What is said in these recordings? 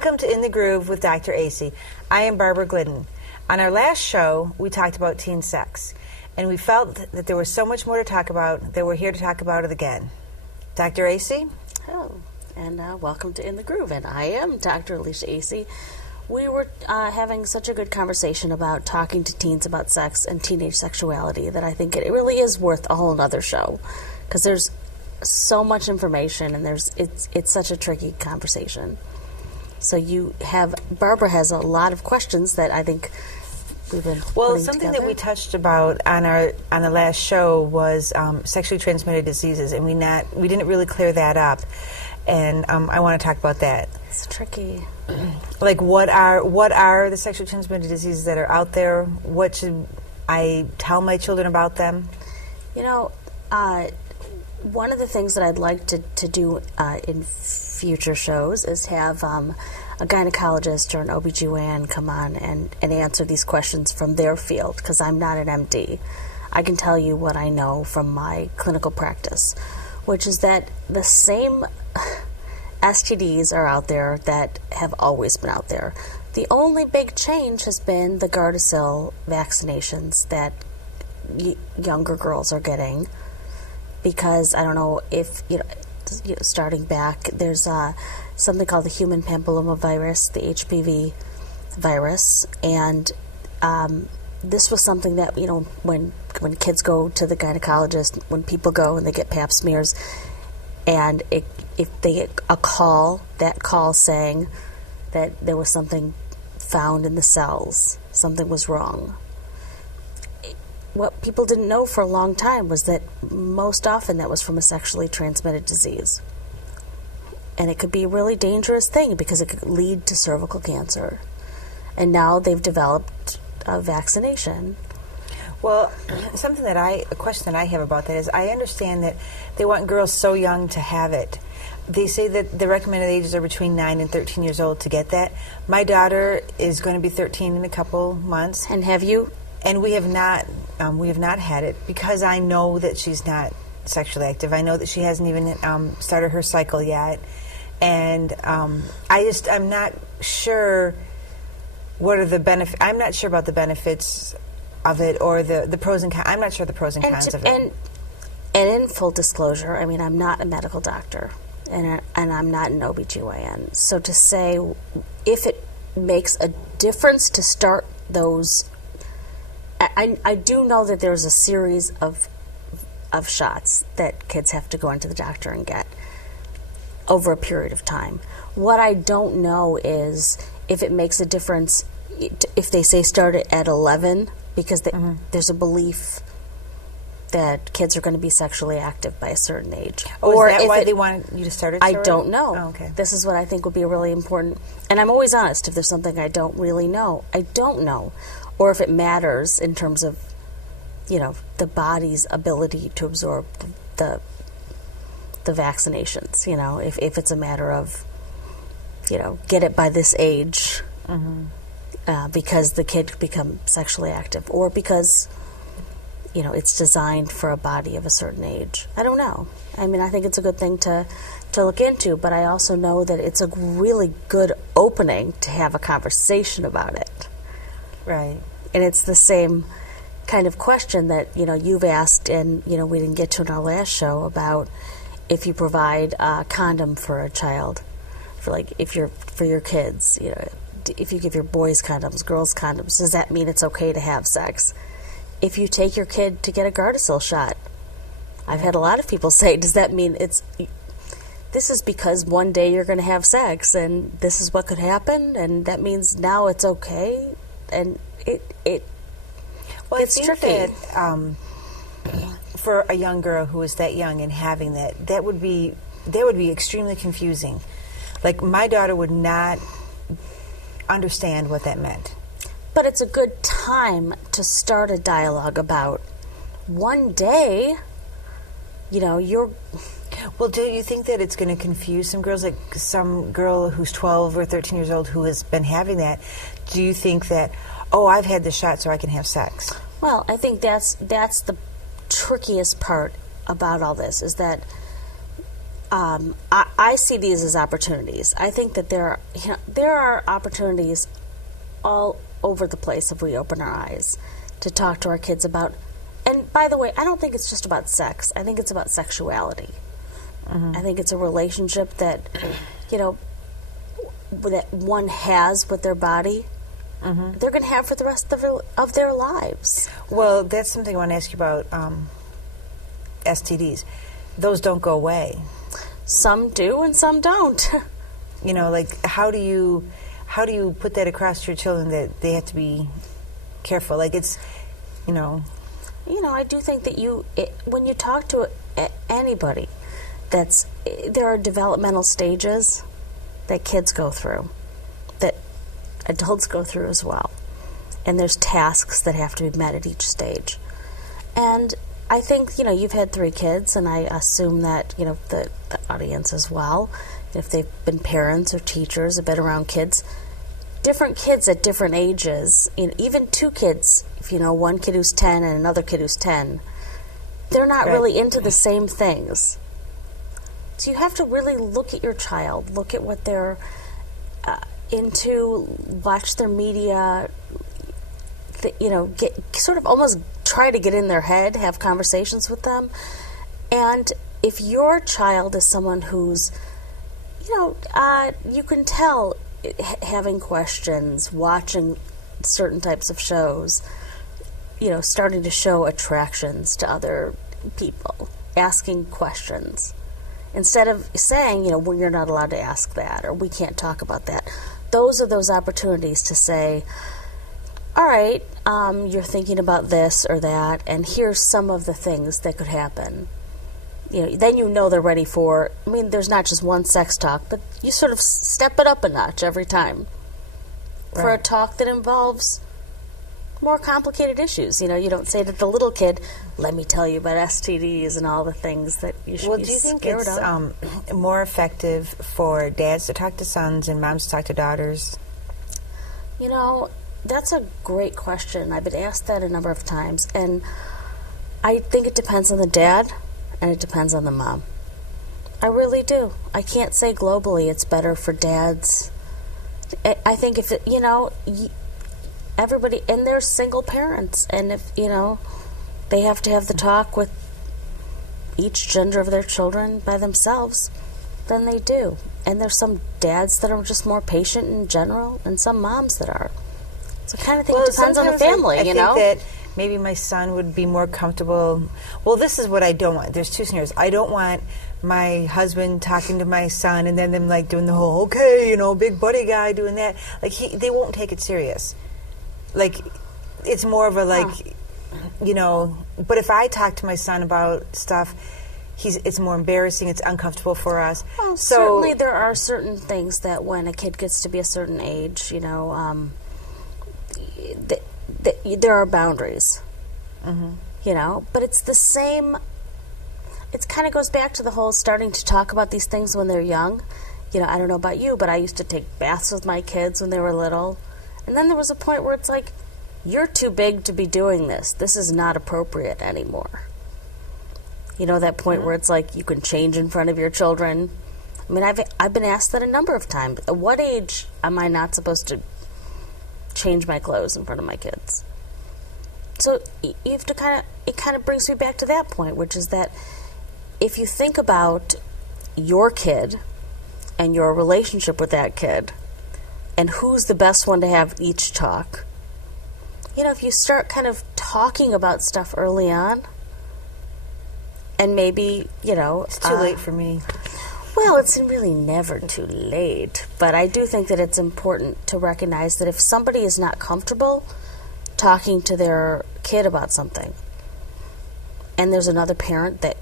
Welcome to In the Groove with Dr. Acey. I am Barbara Glidden. On our last show, we talked about teen sex, and we felt that there was so much more to talk about that we're here to talk about it again. Dr. Acey? Hello, and welcome to In the Groove, and I am Dr. Alicia Acey. We were having such a good conversation about talking to teens about sex and teenage sexuality that I think it really is worth a whole other show, because there's so much information and it's such a tricky conversation. So Barbara has a lot of questions that I think we've been putting something together. that we touched about on the last show was sexually transmitted diseases, and we didn't really clear that up, and I want to talk about that. It's tricky. Like, what are the sexually transmitted diseases that are out there? What should I tell my children about them? You know, one of the things that I'd like to do in future shows is have a gynecologist or an OBGYN come on and answer these questions from their field, because I'm not an MD. I can tell you what I know from my clinical practice, which is that the same STDs are out there that have always been out there. The only big change has been the Gardasil vaccinations that younger girls are getting, because I don't know if, starting back, there's something called the human papillomavirus, the HPV virus, and this was something that, when kids go to the gynecologist, when people go and they get pap smears, and if they get a call, that call saying that there was something found in the cells, something was wrong. What people didn't know for a long time was that most often that was from a sexually transmitted disease. And it could be a really dangerous thing because it could lead to cervical cancer. And now they've developed a vaccination. Well, a question that I have about that is, I understand that they want girls so young to have it. They say that the recommended ages are between 9 and 13 years old to get that. My daughter is going to be 13 in a couple months. And have you? And we have not had it because I know that she's not sexually active. I know that she hasn't even started her cycle yet. And I'm not sure what are the benefits. I'm not sure about the benefits of it, or the pros and cons. I'm not sure the pros and cons of it. And in full disclosure, I mean, I'm not a medical doctor, and I'm not an OBGYN. So to say if it makes a difference to start those, I do know that there's a series of shots that kids have to go into the doctor and get over a period of time. What I don't know is if it makes a difference if they say start it at 11, because there's a belief that kids are going to be sexually active by a certain age. Or is that why they want you to start it? I don't know. Oh, okay. This is what I think would be really important. And I'm always honest. If there's something I don't really know, I don't know. Or if it matters in terms of, the body's ability to absorb the vaccinations. If it's a matter of, get it by this age, because the kid could become sexually active, or because, it's designed for a body of a certain age. I don't know. I mean, I think it's a good thing to look into, but I also know that it's a really good opening to have a conversation about it. Right. And it's the same kind of question that, you've asked, and, we didn't get to in our last show, about if you provide a condom for a child, for your kids, if you give your boys condoms, girls condoms, does that mean it's okay to have sex? If you take your kid to get a Gardasil shot, I've had a lot of people say, does that mean this is because one day you're going to have sex, and this is what could happen, and that means now it's okay? And it's tricky. That, for a young girl who is that young and having that would be extremely confusing. Like, my daughter would not understand what that meant. But it's a good time to start a dialogue about one day, you're... Well, do you think that it's going to confuse some girls? Like, some girl who's 12 or 13 years old who has been having that, do you think that, I've had the shot so I can have sex? Well, I think that's the trickiest part about all this, is that I see these as opportunities. I think that there are opportunities all over the place if we open our eyes to talk to our kids about. And by the way, I don't think it's just about sex. I think it's about sexuality. I think it's a relationship that, that one has with their body. They're going to have for the rest of their lives. Well, that's something I want to ask you about STDs. Those don't go away. Some do and some don't. Like how do you put that across to your children that they have to be careful? Like it's, I do think that when you talk to anybody, there are developmental stages that kids go through, that adults go through as well. And there's tasks that have to be met at each stage. And I think, you've had 3 kids, and I assume that, the audience as well, if they've been parents or teachers, have been around kids, different kids at different ages, even 2 kids, if one kid who's 10 and another kid who's 10, they're not really into the same things. So you have to really look at your child, look at what they're into, watch their media, get sort of almost try to get in their head, have conversations with them. And if your child is someone who's, you can tell having questions, watching certain types of shows, starting to show attractions to other people, asking questions. Instead of saying, well, you're not allowed to ask that, or we can't talk about that. Those are those opportunities to say, all right, you're thinking about this or that, and here's some of the things that could happen. Then they're ready for, there's not just one sex talk, but you sort of step it up a notch every time for a talk that involves more complicated issues. You don't say to the little kid, let me tell you about STDs and all the things that you should be scared of. Do you think it's more effective for dads to talk to sons and moms to talk to daughters? That's a great question. I've been asked that a number of times, and I think it depends on the dad and it depends on the mom. I really do. I can't say globally it's better for dads. I think if everybody, and they're single parents, and if they have to have the talk with each gender of their children by themselves, then they do. And there's some dads that are just more patient in general, and some moms that are. So I kind of think it depends on the family, I think that maybe my son would be more comfortable. Well, this is what I don't want. There's 2 scenarios. I don't want my husband talking to my son and then them like doing the whole, okay, big buddy guy doing that. Like they won't take it serious. Like it's more of a but if I talk to my son about stuff, it's more embarrassing, it's uncomfortable for us. Well, certainly there are certain things that when a kid gets to be a certain age, there are boundaries, but it's the same. It kind of goes back to the whole starting to talk about these things when they're young. I don't know about you, but I used to take baths with my kids when they were little, and then there was a point where it's like, you're too big to be doing this. This is not appropriate anymore. That point where it's like you can change in front of your children. I've been asked that a number of times. At what age am I not supposed to change my clothes in front of my kids? So you have to it kind of brings me back to that point, which is that if you think about your kid and your relationship with that kid and who's the best one to have each talk, if you start kind of talking about stuff early on, and maybe, it's too late for me. Well, it's really never too late, but I do think that it's important to recognize that if somebody is not comfortable talking to their kid about something, and there's another parent that,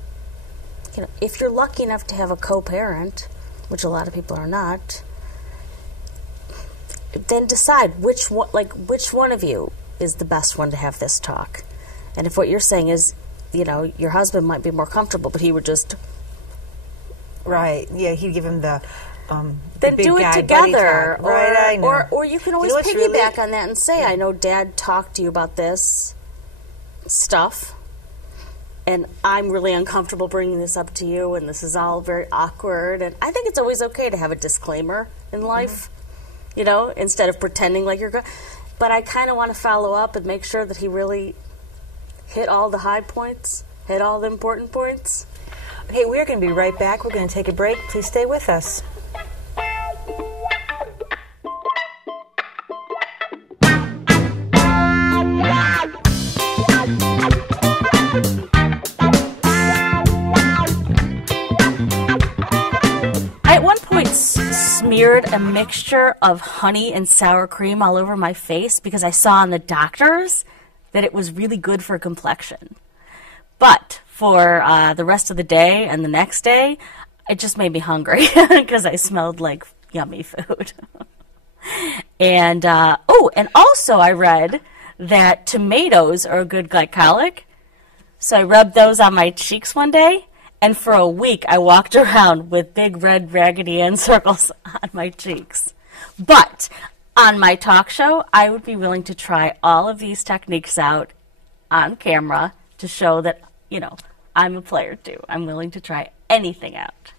if you're lucky enough to have a co-parent, which a lot of people are not, then decide which one of you is the best one to have this talk. And if what you're saying is, your husband might be more comfortable, but he would just... Right, yeah, he'd give him the then big do it guy together. Right, I know. Or you can always piggyback on that and say, I know Dad talked to you about this stuff. and I'm really uncomfortable bringing this up to you, and this is all very awkward. And I think it's always okay to have a disclaimer in life, you know, instead of pretending like you're good. But I kind of want to follow up and make sure that he really hit all the high points, hit all the important points. Okay, we're going to be right back. We're going to take a break. Please stay with us. I at one point smeared a mixture of honey and sour cream all over my face because I saw on the doctors that it was really good for complexion. But for the rest of the day and the next day, it just made me hungry because I smelled like yummy food. And and also I read that tomatoes are a good glycolic. So I rubbed those on my cheeks one day, and for a week I walked around with big red Raggedy Ann circles on my cheeks. But on my talk show, I would be willing to try all of these techniques out on camera to show that, you know, I'm a player too. I'm willing to try anything out.